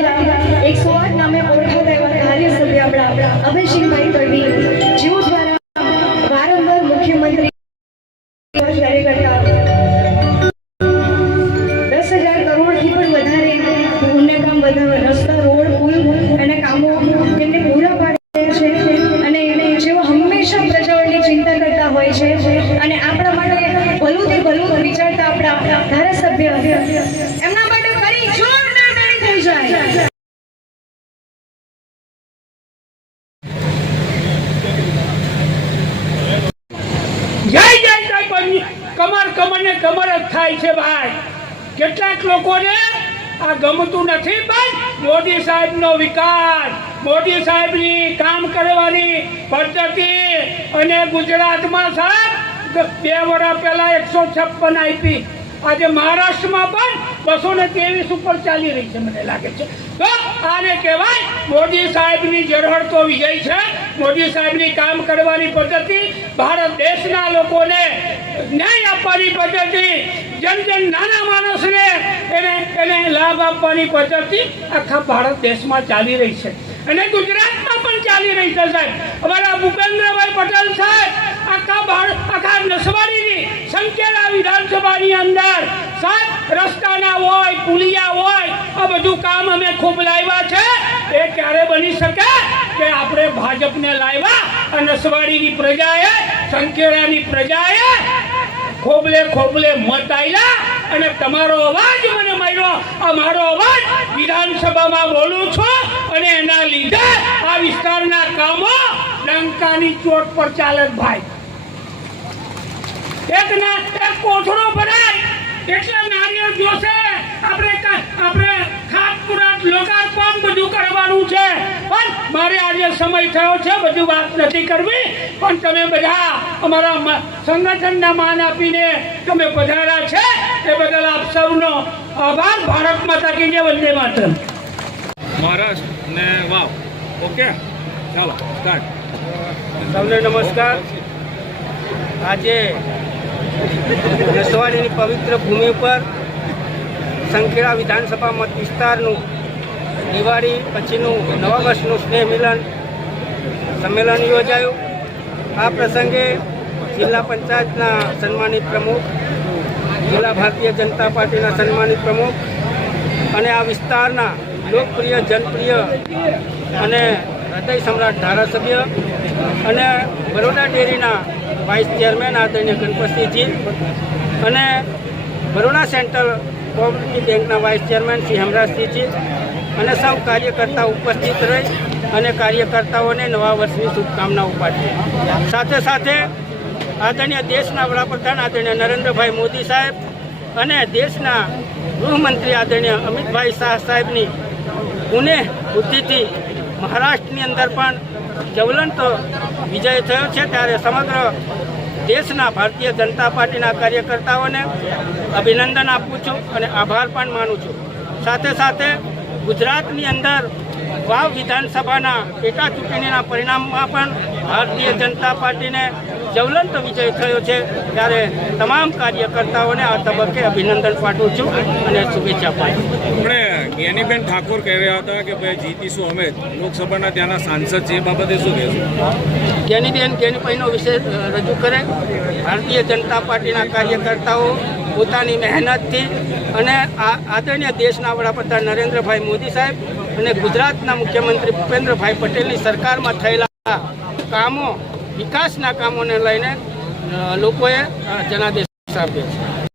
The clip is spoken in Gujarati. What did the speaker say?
પાટીલા 108 નામે ઓળખાતા એવા ધારાસભ્ય આપણા અભયસિંહભાઈ તડવી જેઓ દ્વારા વારંવાર મુખ્યમંત્રી કાર્યકર્તા 10,000 કરોડથી પણ વધારે પુણ્ય કામ વધારે રસ્તા રોડ પુલ અને કામો તેમને પૂરા પાડ્યા છે અને જેઓ હંમેશા પ્રજાઓની ચિંતા કરતા હોય છે અને આપણા માટે ભલું વિચારતા આપણા ધારાસભ્ય એમના માટે ફરી જોરદાર તાળી થઈ જાય। જય જય જય કમર કમર ને કમર જ થાય છે ભાઈ। કેટલાક લોકોને આ ગમતું નથી પણ મોદી સાહેબનો વિકાસ, મોદી સાહેબની કામ કરવાની પદ્ધતિ અને ગુજરાતમાં સાહેબ 2 વર્ષ પહેલા 156 આપી, આજે મહારાષ્ટ્રમાં પણ 223 ઉપર ચાલી રહી છે। મને લાગે છે તો આને કહેવાય મોદી સાહેબની ઝળહળતો વિજય છે। મોદી સાહેબની કામ કરવાની પદ્ધતિ, ભારત દેશના લોકોને ન્યાય આપવાની પદ્ધતિ, જન નાના માણસને એને લાભ આપવાની પદ્ધતિ આખા ભારત દેશમાં ચાલી રહી છે અને ગુજરાતમાં પણ ચાલી રહી છે સાહેબ। અમારા ભૂપેન્દ્રભાઈ પટેલ સાહેબ આખા નસવાડીની સંકેલા વિધાનસભાની અંદર સાહેબ રસ્તાના હોય, પુલિયા હોય, આ બધું કામ અમે ખૂબ લાવ્યા છે। એ ક્યારે બની શકે કે આપણે ભાજપને લાવ્યા, નસવાડીની પ્રજાએ, સંકેલાની પ્રજાએ ખોબલે ખોબલે મત આપ્યા અને તમારો અવાજ મને મળ્યો। આ મારો અવાજ વિધાનસભામાં બોલું છું અને એના લીધે આ વિસ્તારના કામો ડંકાની ચોટ પર ચાલે ભાઈ। એક કોથળો ભરાય એટલા નારિયેળ જોશે, આપણે ખાતમુહૂર્ત લોકાર્પણ બધું કરવાનું છે પણ મારે આજે સમય થયો છે, બધું વાત નથી કરવી પણ તમે બધા અમારા સંગઠનના માન આપીને તમે પધાર્યા છે એ બદલ આપ સૌનો આભાર। ભારત માતા કી જય, વંદે માતરમ। મહારાષ્ટ્ર ને વાવ ઓકે ચાલો સ્ટાર્ટ। સૌને નમસ્કાર। આજે નસવાડીની પવિત્ર ભૂમિ પર સંખેડા વિધાનસભા મત વિસ્તારનું દિવાળી પછીનું નવા વર્ષનું સ્નેહ મિલન સંમેલન યોજાયું। આ પ્રસંગે જિલ્લા પંચાયતના સન્માનિત પ્રમુખ, જિલ્લા ભારતીય જનતા પાર્ટીના સન્માનિત પ્રમુખ અને આ વિસ્તારના લોકપ્રિય, જનપ્રિય અને હૃદય સમ્રાટ ધારાસભ્ય અને બરોડા ડેરીના વાઇસ ચેરમેન આદરણીય ગણપતસિંહજી અને બરોડા સેન્ટ્રલ કોઓપરેટિવ બેંકના વાઇસ ચેરમેન શ્રી હેમરાજસિંહજી અને સૌ કાર્યકર્તાઓ ઉપસ્થિત રહી અને કાર્યકર્તાઓને નવા વર્ષની શુભકામનાઓ પાઠવી। સાથે સાથે આદરણીય દેશના વડાપ્રધાન આદરણીય નરેન્દ્રભાઈ મોદી સાહેબ અને દેશના ગૃહમંત્રી આદરણીય અમિતભાઈ શાહ સાહેબની પુણે બુદ્ધિથી મહારાષ્ટ્રની અંદર પણ જ્વલંત વિજય થયો છે, ત્યારે સમગ્ર દેશના ભારતીય જનતા પાર્ટીના કાર્યકર્તાઓને અભિનંદન આપું છું અને આભાર પણ માનું છું। સાથે સાથે ગુજરાતની અંદર વાવ વિધાનસભાના પેટા ચૂંટણીના પરિણામમાં પણ ભારતીય જનતા પાર્ટીને જ્વલંત વિજય થયો છે, ત્યારે તમામ કાર્યકર્તાઓને આ તબક્કે અભિનંદન પાઠવું છું અને શુભેચ્છા પાઠવું। આપણે જ્ઞાનીબેન ઠાકોર કહી રહ્યા હતા કે ભાઈ જીતીશું અમે, લોકસભાના ત્યાંના સાંસદ છે, એ બાબતે શું કહેશું? જ્ઞાનીભાઈનો વિષય રજૂ કરે। ભારતીય જનતા પાર્ટીના કાર્યકર્તાઓ પોતાની મહેનતથી અને આદરણીય દેશના વડાપ્રધાન નરેન્દ્રભાઈ મોદી સાહેબ અને ગુજરાતના મુખ્યમંત્રી ભૂપેન્દ્રભાઈ પટેલની સરકારમાં થયેલા કામો, વિકાસના કામોને લઈને લોકોએ જનાદેશ આપ્યો છે।